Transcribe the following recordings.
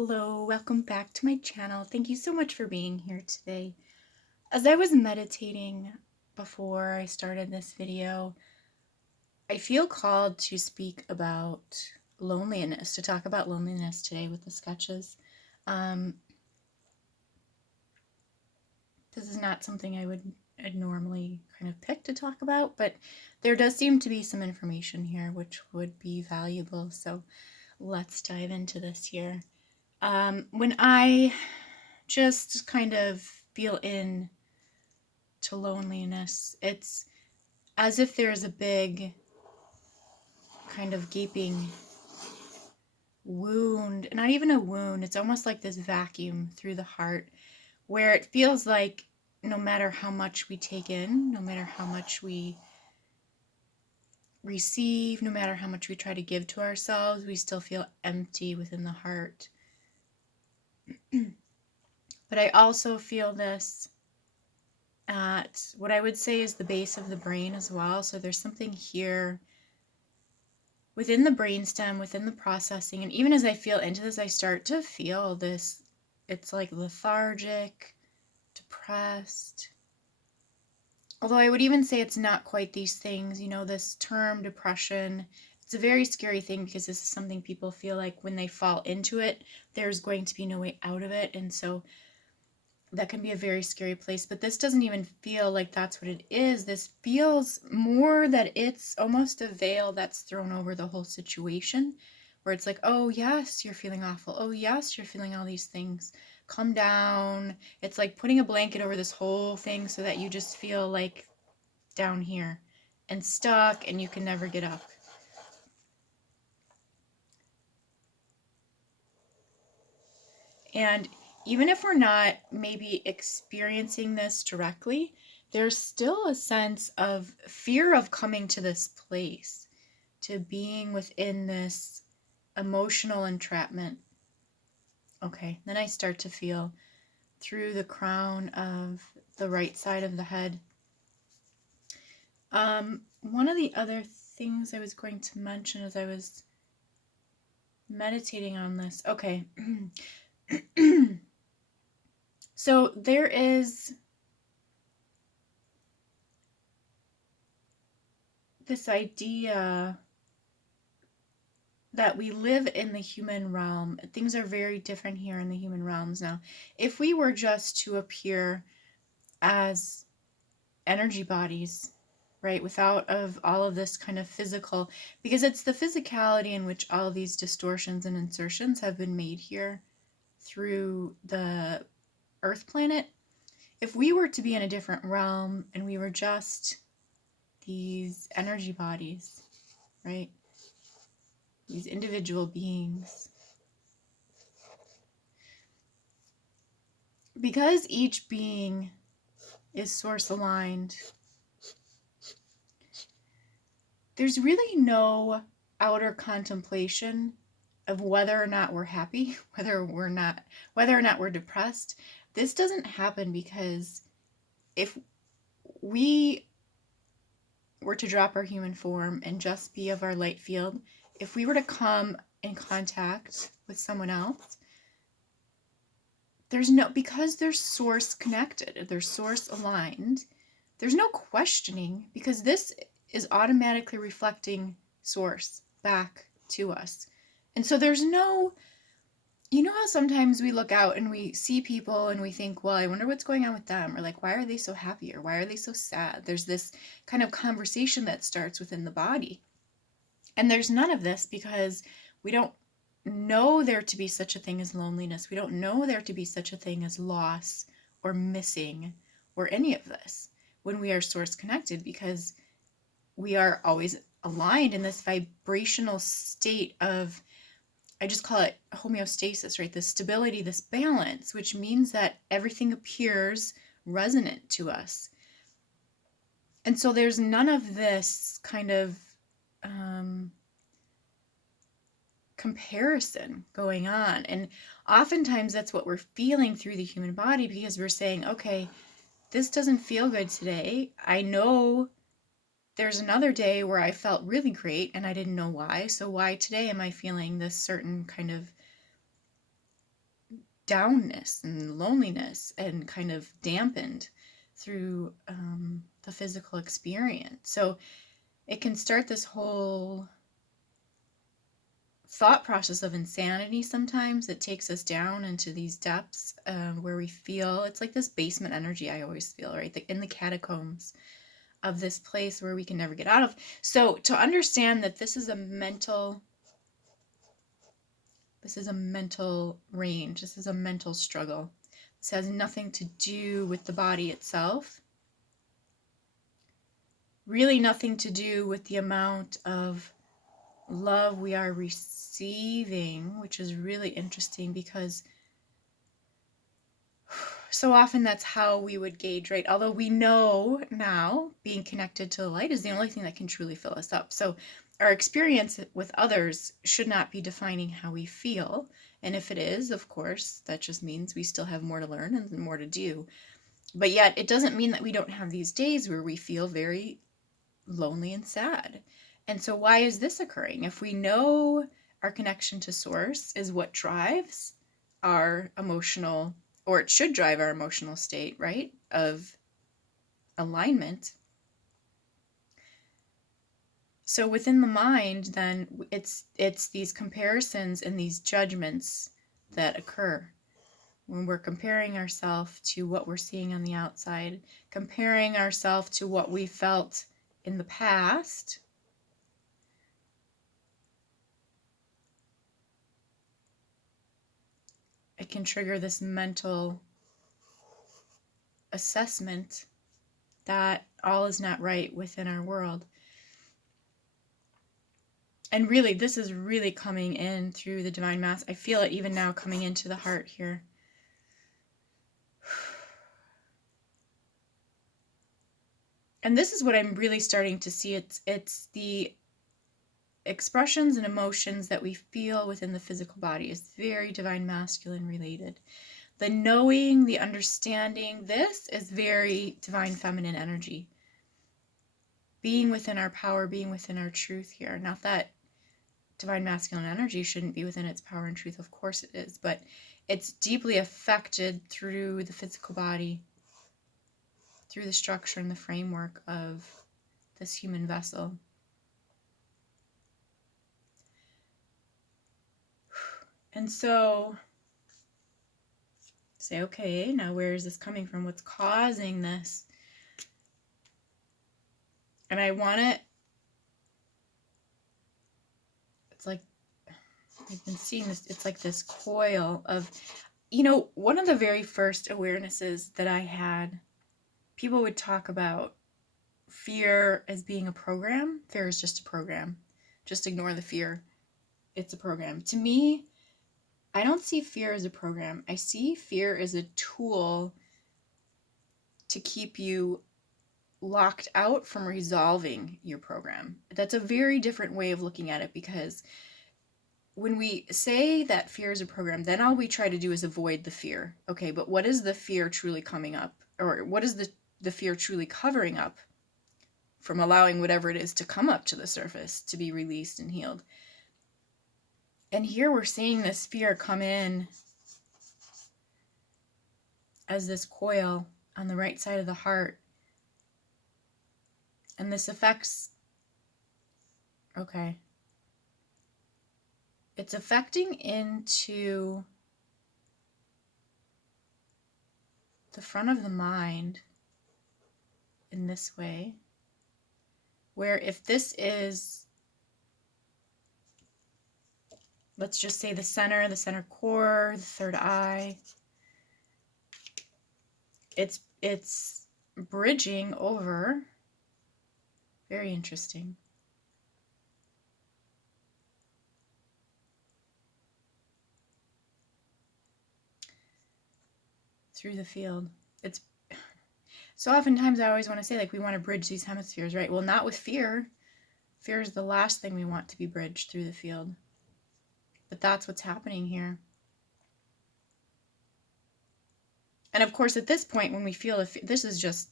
Hello, welcome back to my channel. Thank you so much for being here today. As I was meditating before I started this video, I feel called to speak about loneliness, to talk about loneliness today with the sketches. This is not something I'd normally kind of pick to talk about, but there does seem to be some information here which would be valuable, so let's dive into this here. When I just kind of feel in to loneliness, it's as if there's a big kind of gaping wound, not even a wound, it's almost like this vacuum through the heart where it feels like no matter how much we take in, no matter how much we receive, no matter how much we try to give to ourselves, we still feel empty within the heart. But I also feel this at what I would say is the base of the brain as well. So there's something here within the brainstem, within the processing. And even as I feel into this, I start to feel this, it's like lethargic, depressed. Although I would even say it's not quite these things, this term depression, it's a very scary thing because this is something people feel like when they fall into it, there's going to be no way out of it. And so that can be a very scary place, but this doesn't even feel like that's what it is. This feels more that it's almost a veil that's thrown over the whole situation, where it's like, oh yes, you're feeling awful. Oh yes, you're feeling all these things. Calm down. It's like putting a blanket over this whole thing so that you just feel like down here and stuck and you can never get up. And even if we're not maybe experiencing this directly, there's still a sense of fear of coming to this place, to being within this emotional entrapment. Okay, then I start to feel through the crown of the right side of the head. One of the other things I was going to mention as I was meditating on this, okay. So there is this idea that we live in the human realm. Things are very different here in the human realms now. If we were just to appear as energy bodies, right, without all of this kind of physical, because it's the physicality in which all these distortions and insertions have been made here through the Earth planet. If we were to be in a different realm and we were just these energy bodies, right? These individual beings. Because each being is source aligned, there's really no outer contemplation of whether or not we're happy, whether or not we're depressed. This doesn't happen because if we were to drop our human form and just be of our light field, if we were to come in contact with someone else, because they're source connected, they're source aligned, there's no questioning, because this is automatically reflecting source back to us. And so there's no, how sometimes we look out and we see people and we think, well, I wonder what's going on with them, or like, why are they so happy, or why are they so sad? There's this kind of conversation that starts within the body. And there's none of this because we don't know there to be such a thing as loneliness. We don't know there to be such a thing as loss or missing or any of this when we are source connected, because we are always aligned in this vibrational state of, I just call it homeostasis, right? This stability, this balance, which means that everything appears resonant to us. And so there's none of this kind of comparison going on. And oftentimes that's what we're feeling through the human body, because we're saying, okay, this doesn't feel good today. I know there's another day where I felt really great and I didn't know why. So why today am I feeling this certain kind of downness and loneliness and kind of dampened through the physical experience. So it can start this whole thought process of insanity sometimes that takes us down into these depths where we feel it's like this basement energy. I always feel, right, in the catacombs of this place where we can never get out of. So to understand that this is a mental range, this is a mental struggle. This has nothing to do with the body itself, really nothing to do with the amount of love we are receiving, which is really interesting because so often that's how we would gauge, right? Although we know now being connected to the light is the only thing that can truly fill us up. So our experience with others should not be defining how we feel. And if it is, of course, that just means we still have more to learn and more to do. But yet it doesn't mean that we don't have these days where we feel very lonely and sad. And so why is this occurring? If we know our connection to source is what drives our emotional, or it should drive our emotional state, right, of alignment. So within the mind, then it's these comparisons and these judgments that occur when we're comparing ourselves to what we're seeing on the outside, comparing ourselves to what we felt in the past. It can trigger this mental assessment that all is not right within our world. And really, this is really coming in through the divine mass. I feel it even now coming into the heart here. And this is what I'm really starting to see. It's the expressions and emotions that we feel within the physical body is very divine masculine related. The knowing, the understanding, this is very divine feminine energy. Being within our power, being within our truth here. Not that divine masculine energy shouldn't be within its power and truth, of course it is, but it's deeply affected through the physical body, through the structure and the framework of this human vessel. And so say, okay, now where is this coming from? What's causing this? And I want it, it's like, I've been seeing this, it's like this coil of, one of the very first awarenesses that I had, people would talk about fear as being a program. Fear is just a program. Just ignore the fear. It's a program. To me, I don't see fear as a program. I see fear as a tool to keep you locked out from resolving your program. That's a very different way of looking at it, because when we say that fear is a program, then all we try to do is avoid the fear. Okay, but what is the fear truly coming up? Or what is the fear truly covering up from allowing whatever it is to come up to the surface, to be released and healed? And here we're seeing this fear come in as this coil on the right side of the heart. And this affects, okay, it's affecting into the front of the mind in this way, where if this is, let's just say the center core, the third eye, it's bridging over, very interesting, through the field. It's so oftentimes I always want to say, like, we want to bridge these hemispheres, right? Well, not with fear. Fear is the last thing we want to be bridged through the field. But that's what's happening here. And of course, at this point, when we feel this is just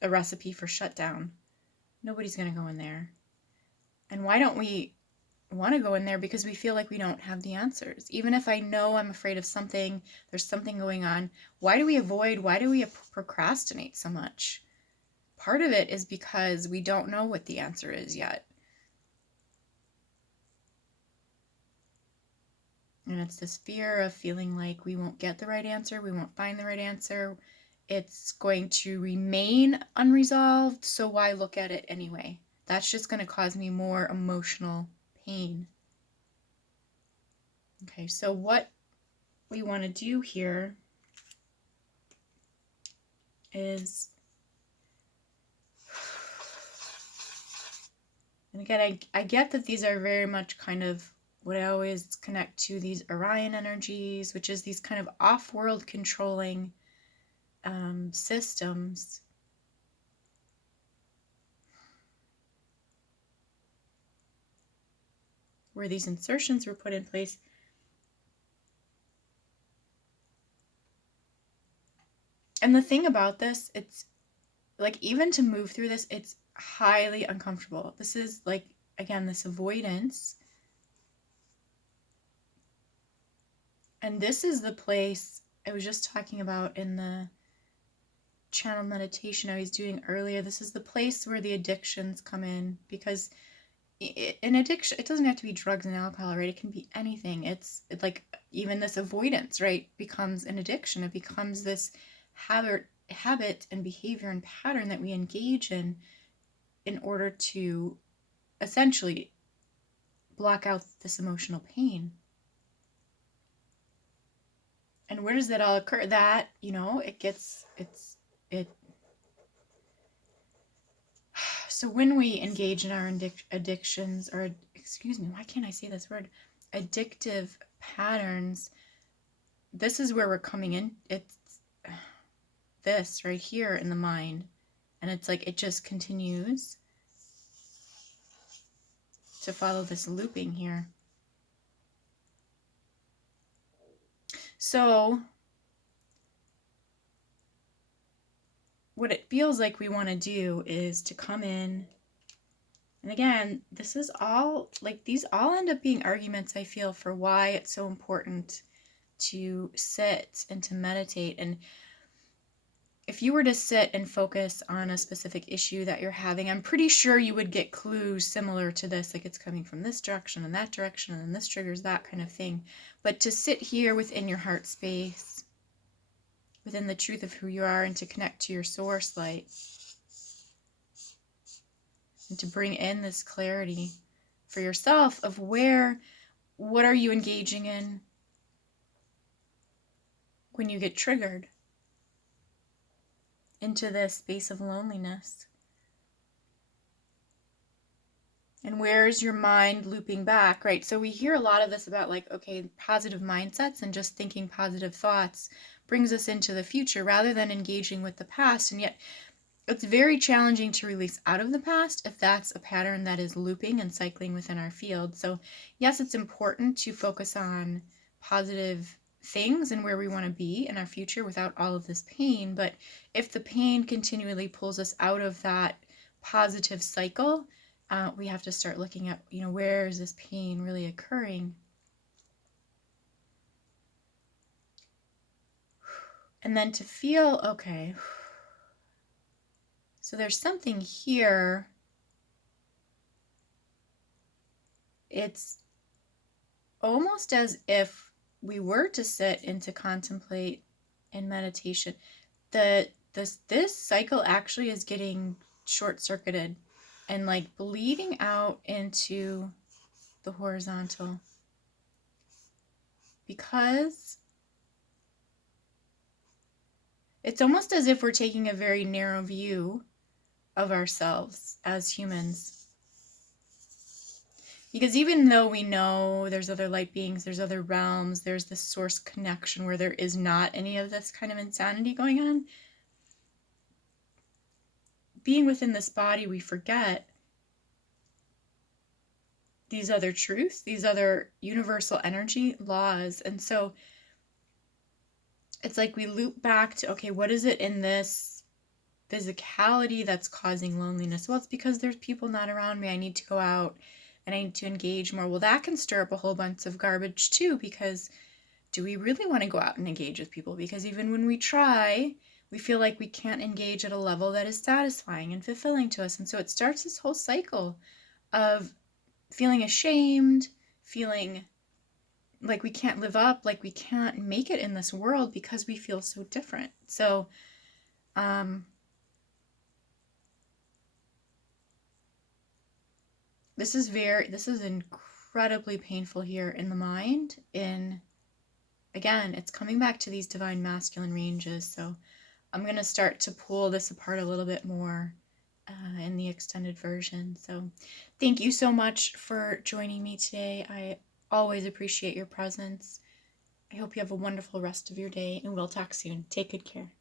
a recipe for shutdown. Nobody's going to go in there. And why don't we want to go in there because we feel like we don't have the answers. Even if I know I'm afraid of something, there's something going on. Why do we avoid? Why do we procrastinate so much? Part of it is because we don't know what the answer is yet. And it's this fear of feeling like we won't get the right answer, we won't find the right answer. It's going to remain unresolved, so why look at it anyway? That's just going to cause me more emotional pain. Okay, so what we want to do here is, and again, I get that these are very much kind of what I always connect to, these Orion energies, which is these kind of off-world controlling systems. Where these insertions were put in place. And the thing about this, it's like, even to move through this, it's highly uncomfortable. This is like, again, this avoidance. And this is the place I was just talking about in the channel meditation I was doing earlier. This is the place where the addictions come in, because an addiction, it doesn't have to be drugs and alcohol, right? It can be anything. It's like, even this avoidance, right, becomes an addiction. It becomes this habit and behavior and pattern that we engage in order to essentially block out this emotional pain. And where does that all occur? That, so when we engage in our addictions, or, excuse me, why can't I say this word? Addictive patterns, this is where we're coming in. It's this right here in the mind. And it's like, it just continues to follow this looping here. So what it feels like we want to do is to come in, and again, this is all, like, these all end up being arguments, I feel, for why it's so important to sit and to meditate. And if you were to sit and focus on a specific issue that you're having, I'm pretty sure you would get clues similar to this, like it's coming from this direction and that direction, and then this triggers that kind of thing. But to sit here within your heart space, within the truth of who you are, and to connect to your source light, and to bring in this clarity for yourself of what are you engaging in when you get triggered into this space of loneliness. And where is your mind looping back, right? So we hear a lot of this about, like, okay, positive mindsets and just thinking positive thoughts brings us into the future rather than engaging with the past. And yet it's very challenging to release out of the past if that's a pattern that is looping and cycling within our field. So yes, it's important to focus on positive things and where we want to be in our future without all of this pain. But if the pain continually pulls us out of that positive cycle, we have to start looking at, where is this pain really occurring? And then to feel, okay, so there's something here. It's almost as if we were to sit and to contemplate in meditation, this cycle actually is getting short-circuited and like bleeding out into the horizontal, because it's almost as if we're taking a very narrow view of ourselves as humans. Because even though we know there's other light beings, there's other realms, there's this source connection where there is not any of this kind of insanity going on, being within this body, we forget these other truths, these other universal energy laws. And so it's like we loop back to, okay, what is it in this physicality that's causing loneliness? Well, it's because there's people not around me. I need to go out. and I need to engage more. Well, that can stir up a whole bunch of garbage too, because do we really want to go out and engage with people? Because even when we try, we feel like we can't engage at a level that is satisfying and fulfilling to us. And so it starts this whole cycle of feeling ashamed, feeling like we can't live up, like we can't make it in this world because we feel so different. So, this is incredibly painful here in the mind. Again, it's coming back to these divine masculine ranges. So I'm going to start to pull this apart a little bit more in the extended version. So thank you so much for joining me today. I always appreciate your presence. I hope you have a wonderful rest of your day, and we'll talk soon. Take good care.